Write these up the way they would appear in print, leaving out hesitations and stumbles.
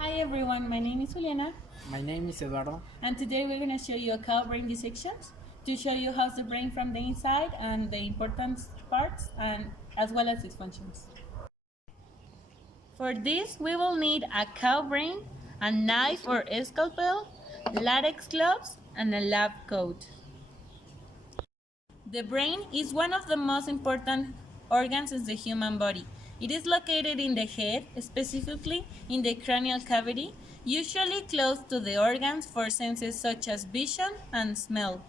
Hi everyone, my name is Juliana, My name is Eduardo. and today we're going to show you a cow brain dissection to show you how's the brain from the inside and the important parts and as well as its functions. For this, we will need a cow brain, a knife or scalpel, latex gloves, and a lab coat. The brain is one of the most important organs in the human body. It is located in the head, specifically in the cranial cavity, usually close to the organs for senses such as vision and smell.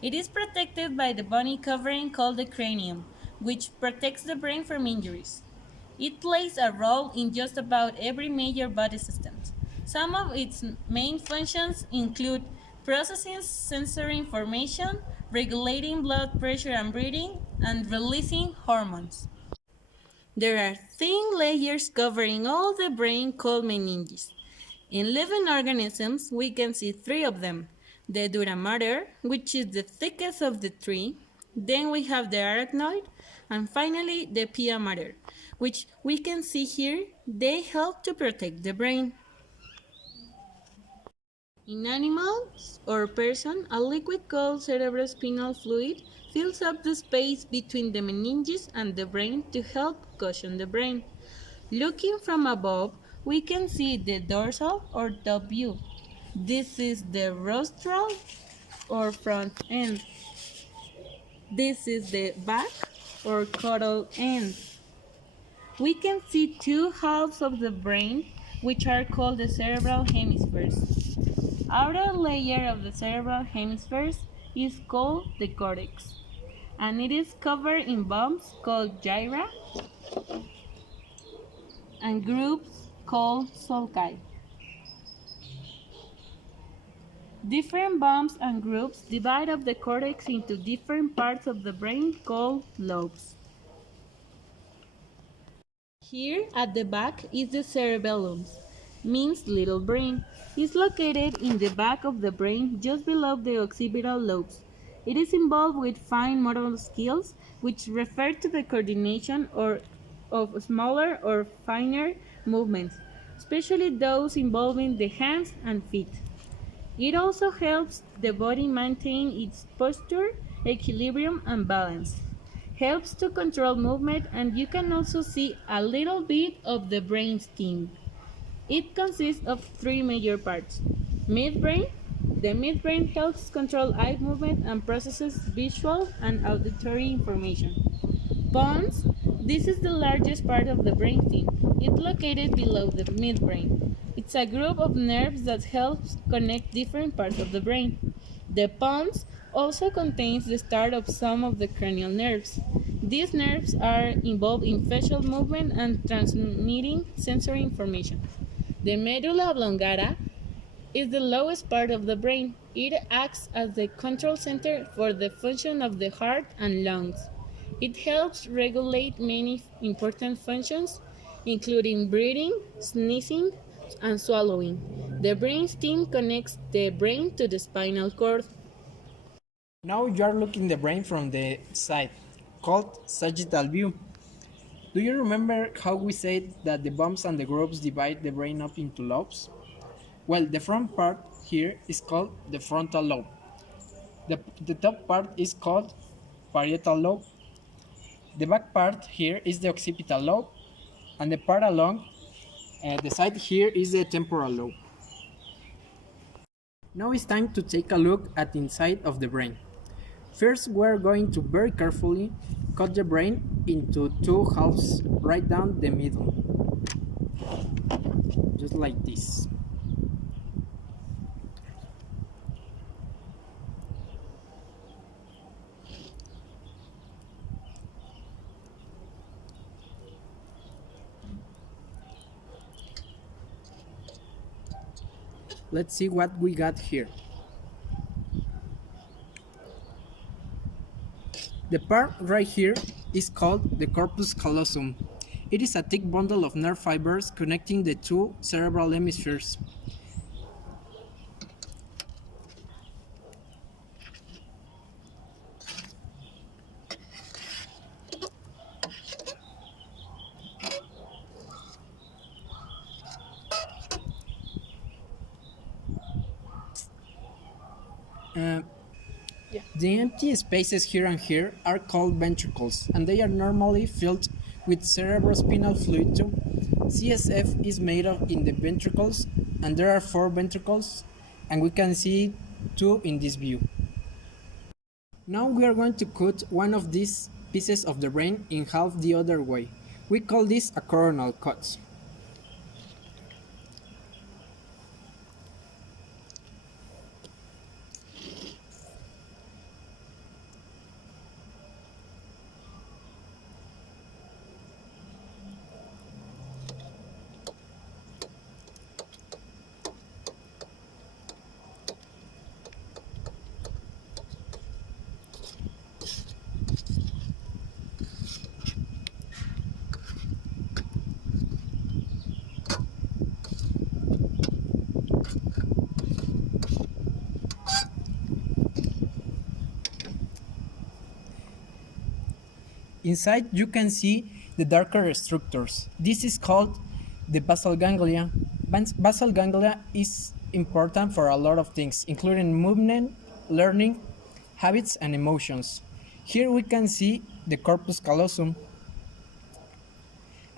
It is protected by the bony covering called the cranium, which protects the brain from injuries. It plays a role in just about every major body system. Some of its main functions include processing sensory information, regulating blood pressure and breathing, and releasing hormones. There are thin layers covering all the brain called meninges. In living organisms, we can see three of them. The dura mater, which is the thickest of the three. Then we have the arachnoid, and finally the pia mater, which we can see here. They help to protect the brain. In animals or person, a liquid called cerebrospinal fluid fills up the space between the meninges and the brain to help cushion the brain. Looking from above, we can see the dorsal or top view. This is the rostral or front end. This is the back or caudal end. We can see two halves of the brain, which are called the cerebral hemispheres. Outer layer of the cerebral hemispheres is called the cortex, and it is covered in bumps called gyra and groups called sulci. Different bumps and groups divide up the cortex into different parts of the brain called lobes. Here at the back is the cerebellum, means little brain. It's located in the back of the brain just below the occipital lobes. It is involved with fine motor skills, which refer to the coordination of smaller or finer movements, especially those involving the hands and feet. It also helps the body maintain its posture, equilibrium, and balance. Helps to control movement, and you can also see a little bit of the brain stem. It consists of three major parts. Midbrain. The midbrain helps control eye movement and processes visual and auditory information. Pons. This is the largest part of the brain stem. It's located below the midbrain. It's a group of nerves that helps connect different parts of the brain. The pons also contains the start of some of the cranial nerves. These nerves are involved in facial movement and transmitting sensory information. The medulla oblongata is the lowest part of the brain. It acts as the control center for the function of the heart and lungs. It helps regulate many important functions, including breathing, sneezing, and swallowing. The brain stem connects the brain to the spinal cord. Now you are looking the brain from the side, called sagittal view. Do you remember how we said that the bumps and the grooves divide the brain up into lobes? Well, the front part here is called the frontal lobe. The top part is called parietal lobe. The back part here is the occipital lobe, and the part along the side here is the temporal lobe. Now it's time to take a look at the inside of the brain. First, we're going to very carefully cut the brain into two halves right down the middle, just like this. Let's see what we got here. The part right here is called the corpus callosum. It is a thick bundle of nerve fibers connecting the two cerebral hemispheres. Uh, the empty spaces here and here are called ventricles, and they are normally filled with cerebrospinal fluid too. CSF is made of in the ventricles, and there are 4 ventricles, and we can see 2 in this view. Now we are going to cut one of these pieces of the brain in half the other way. We call this a coronal cut. Inside you can see the darker structures. This is called the basal ganglia. Basal ganglia is important for a lot of things, including movement, learning, habits, and emotions. Here we can see the corpus callosum.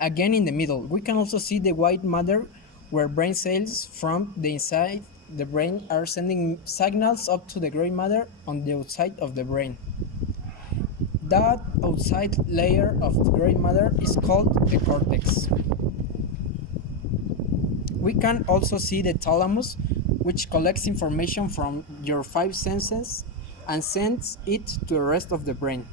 Again in the middle, we can also see the white matter where brain cells from the inside the brain are sending signals up to the gray matter on the outside of the brain. That outside layer of the gray matter is called the cortex. We can also see the thalamus, which collects information from your 5 senses and sends it to the rest of the brain.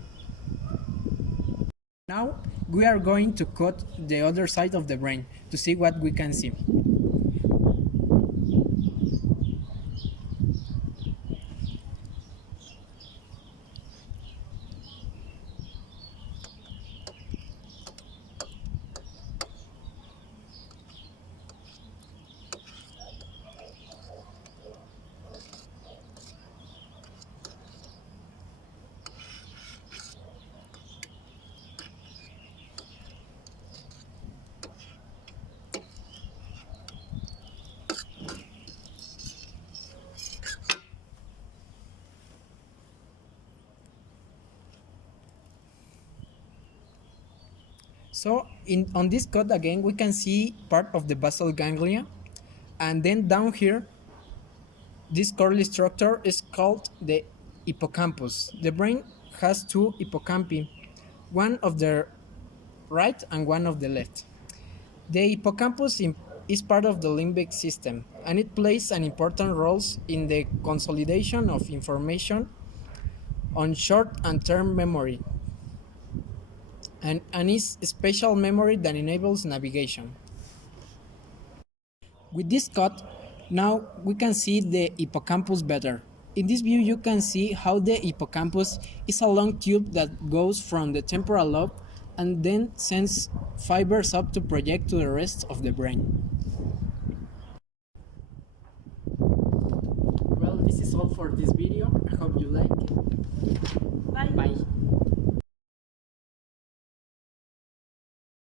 Now we are going to cut the other side of the brain to see what we can see. So on this cut again we can see part of the basal ganglia, and then down here this curly structure is called the hippocampus. The brain has 2 hippocampi, one of the right and one of the left. The hippocampus is part of the limbic system, and it plays an important role in the consolidation of information on short and term memory, and is spatial memory that enables navigation. With this cut, now we can see the hippocampus better. In this view you can see how the hippocampus is a long tube that goes from the temporal lobe and then sends fibers up to project to the rest of the brain. Well, this is all for this video. I hope you like it. Bye. Bye.